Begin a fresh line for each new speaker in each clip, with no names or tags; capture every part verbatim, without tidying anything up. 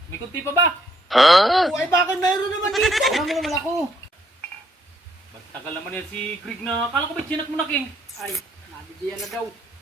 May kunti pa ba?
Huh? Oh, ay bakit mayroon naman dito?
Alam mo naman ako.
Ba't tagal naman yan si Greg na kala ko ba chinak mo na King?
Ay, nabigyan na daw.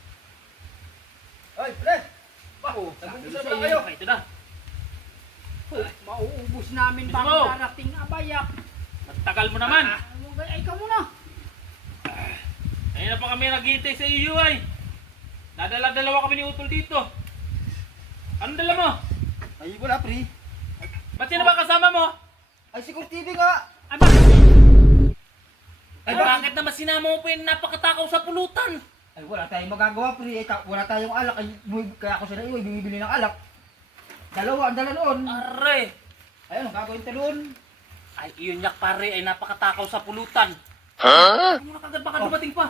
Ay, pre!
Oh,
Nabubos
sabi
na
sa
ba
iyo,
kayo?
Ay, ito na.
oh, mauubos namin
Bisa
bago
mo.
darating abayak.
Ba't tagal mo naman?
Ah, ano ba? Ay, ikaw muna.
Ayun na pa kami naghihintay sa iyo ay. Nadala-dalawa kami ni Utol dito. Anong dala mo?
Ay, wala, pre.
Ba't sino ba kasama mo?
Ay, si Kurt T V nga.
Ay, bakit? Ay,
Ay,
bakit naman sinama mo pa yung napakatakaw sa pulutan?
Ay, wala tayong magagawa, pre. Ay, ta- wala tayong alak. Ay, buhay- kaya ako sa naiway, bumibili ng alak. Dalawa, ang dala noon.
Aray!
Ay, anong gagawin ta doon?
Ay, iyon yak pare ay napakatakaw sa pulutan.
Huh?
Ano na kagad baka dumating pa?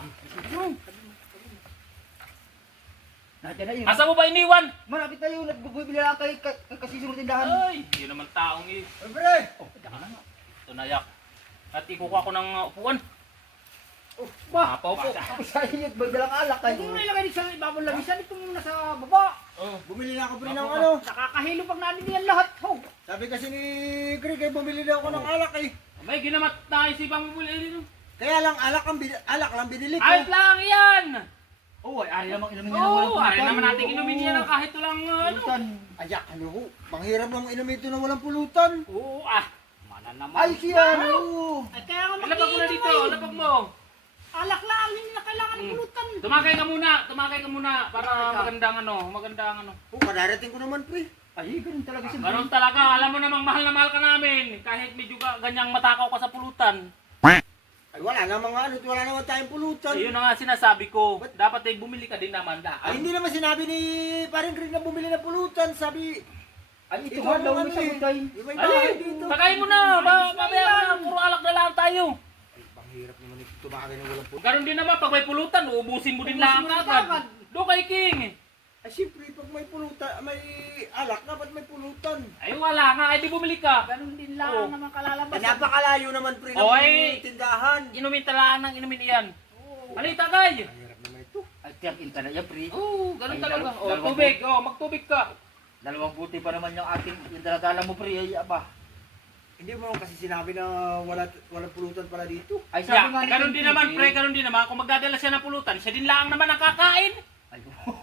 Nandiyan na yun.
Asa mo ba iniwan?
Malapit na yun. Nagbubili lang kay, kay, kay kasisunod tindahan.
Ay, yun naman taong eh.
Ay, pre!
Oh, teka na nga.
Ito na yak. At ikukuha ko ng uh, upuan.
Oh, ba?
Mapaupo.
Ako sa iyo, magdalang alak. Ay,
Ito mo na ilagay dito sa ibabang lamisan. Ito muna sa baba.
Oh.
Bumili na ako pre ng
Ako
ano.
Nakakahilo pag nabigyan lahat. Oh,
Sabi kasi ni Greg ay bumili na ako ng alak eh.
May ginamat tayo si Bang Muli dito.
Kaya lang alak ang bin- alak lang binili ko.
Ayos lang yan!
oh, ay, ari namang inumin niya ng
Oo,
walang
oh,
pulutan.
naman natin inumin yan ng kahit walang uh, ano.
Pulutan.
Ayak, ano ho? Panghirap lang inumin ito na walang pulutan.
oo ah. Mana naman.
Ay, siya. Oo.
Ay, kaya nga
Lapag mo na dito,
ay.
lapag mo.
Alak lang, hindi na kailangan ng
Hmm.
pulutan.
Tumakay ka muna, tumakay ka muna para
Tumakay ka.
magandang ano, magandang ano.
Oh, kadarating ko naman pre.
Ay, ganun talaga siya.
Ganun talaga, alam mo namang mahal na mahal ka namin. Kahit medyo ka, ganyang matakaw ka sa pulutan.
Ay wala namang ano, wala naman tayong pulutan.
Ayun na nga sinasabi ko, dapat ay bumili ka din naman
Ay
daan.
hindi naman sinabi ni paring Greg na bumili ng pulutan. Sabi,
Ay, ito
ikaw
nga daw
naman
may
eh.
sabutay.
Yung may bahay
Ali,
dito.
tagay mo na, ba, mamaya mo na, puro alak na lang tayo.
Ay, panghirap naman ito tumakay ng walang pulutan.
Ganun din naman, pag may pulutan, uubusin mo din
Ubusin
lang
mo na
agad.
agad.
Do kay King.
Ay siyempre, pag may pulutan, may alak, dapat may pulutan.
Ay wala nga, ay di bumili ka.
Ganun din lang
Oo.
naman
Ay,
kalalabas.
napakalayo naman pre ng
Oy.
tindahan.
Inumin talaan ng inumin iyan.
Oo.
Ali, tagay.
Panghirap naman ito.
Ay, tiyak inta na yan, pre.
Oo, ganun
Ay,
talaga.
dalaw-
Oh,
dalawang
tubig, oh, magtubig ka.
Dalawang buti pa naman yung ating, yung daladala mo, pre. Ay, aba.
Hindi mo kasi sinabi na wala walang pulutan pala dito.
Ay,
Yeah,
sabi nga ni
ganun
Kurt
din
T V,
naman, pre, ganun din naman. Kung magdadala siya ng pulutan, siya din lang naman ang kakain.
Ay,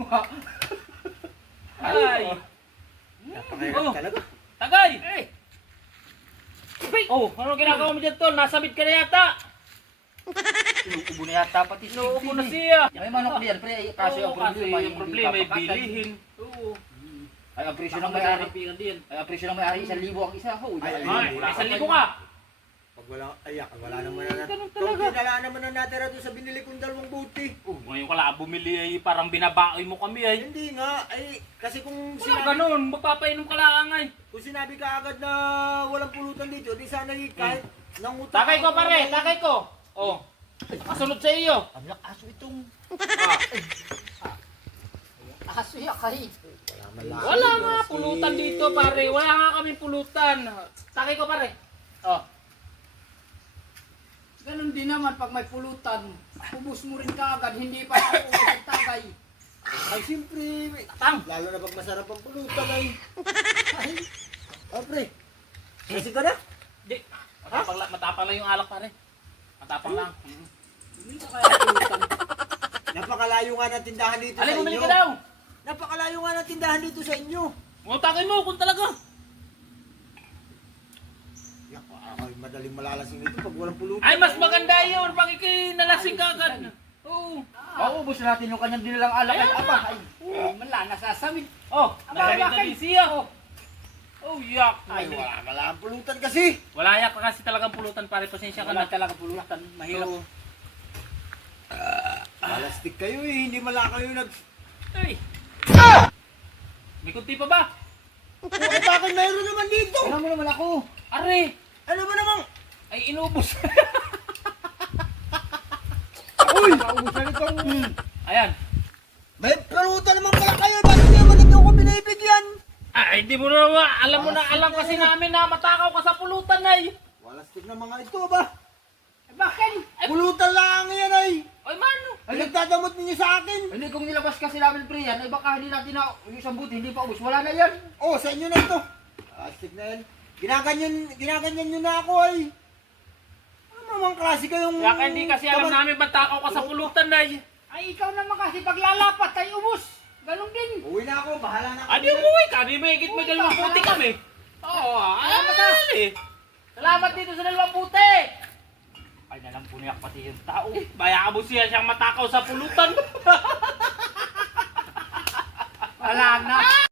Ay,
Napakahirap
Oh.
talaga.
tagay. Oh, ano ginagawa mo dyan, tol? Nasabit ka na yata.
inuubo na yata pati si
Inuubo na
Steve,
siya.
eh. May manok diyan, pre. Ay, kaso
Oo,
yung problema,
kasi yung problema ay
papakatan.
bilihin. Oo.
Ay, ang presyo
Saka
ng may-ari.
magkakapigan din.
Ay, ang presyo ng may-ari, isang libo ang isa. Ho,
Ay,
ay,
Ay,
wala
isang
ka
libo
pa
ka.
Pag wala, ayak, wala naman na
Ganun
natin.
talaga.
Kung wala naman na natira doon sa binili kong dalawang buti.
Oh, ngayon ka lang bumili ay parang binabaoy mo kami ay.
Hindi nga, ay, kasi kung
Wala
sinabi,
ganun, magpapainom ka lang ay.
kung sinabi ka agad na walang pulutan dito, di sana eh, kahit nangutak.
Takay ko
ako
pare,
ng-
takay ko. Oh. Kasunod sa iyo.
ang aso itong...
Ah.
Aso yakay.
Wala man lang.
Wala nga pulutan dito pare. Wala nga kaming pulutan. Takay ko pare. Oh.
Ganun din naman pag may pulutan. Ubus mo rin kaagad, hindi pa mauubos ang tagay.
Ay, siyempre,
Tang.
lalo na pag masarap ang pulutan ay. Ay, oh, pre. Kasi ka na?
Di. Matapang lang, matapang lang yung alak pare. Matapang lang. Mm.
Hindi ka kaya pulutan.
Napakalayo nga ng tindahan dito
Alin,
sa
bumili
inyo.
ka daw.
Napakalayo nga ng tindahan dito sa inyo.
Ngutakin mo kung talaga.
Yak, ako madaling malalasing nito pag walang pulutan.
Ay, mas maganda yun pag ikinalasing ka agad. Oo.
Maubos na natin yung kanyang dinilang alak. Ay,
Ayan
aba.
na.
Ay,
Oo, wala, nasasamid.
Oh,
Aba,
nagalit na
bakit?
din siya. Oh. Oh, yak.
Ay, wala, wala ang pulutan kasi.
Wala yak kasi talagang pulutan pare. Pasensya ka
Wala
na.
talaga pulutan. Mahirap.
Oo.
Malastik kayo eh, hindi mala kayo nag...
Ay. May kunti pa ba?
Oh, ay bakit mayroon naman dito?
alam mo naman ako.
Are.
Ano ba namang...
Ay, inubos.
Uy! Maubos na nitong...
Ayan.
May pulutan naman pala kayo, bakit hindi naman ninyo ako binibigyan?
Ay, hindi mo na, alam mo na, alam kasi namin na matakaw ka sa pulutan ay.
Walastik na mga ito ba?
Eh, bakit?
Pulutan lang yan ay.
Ay, mano.
Ay, nagdadamot ninyo sa akin.
Hindi, kung nilabas kasi namin, pre, yan, ay baka hindi natin na yung isang buti, hindi pa ubos. Wala na yan.
Oh, sa inyo na ito. Astig na yan. Ginaganyan, ginaganyan nyo na ako ay. Ano namang klase kayong...
Kaya ka hindi kasi alam
Kaman-
namin ba't takaw ka sa pulutan na eh.
Ay, ikaw naman kasi paglalapat ay ubos. Ganun din.
Uwi na ako, bahala na ako.
Ano yung umuwi ka? Di may higit may dalawang puti kami. Oo, salamat ka. Salamat dito sa dalawang puti. Ay na lang puniyak pati yung tao. Baya mo siya siyang matakaw sa pulutan.
Wala na.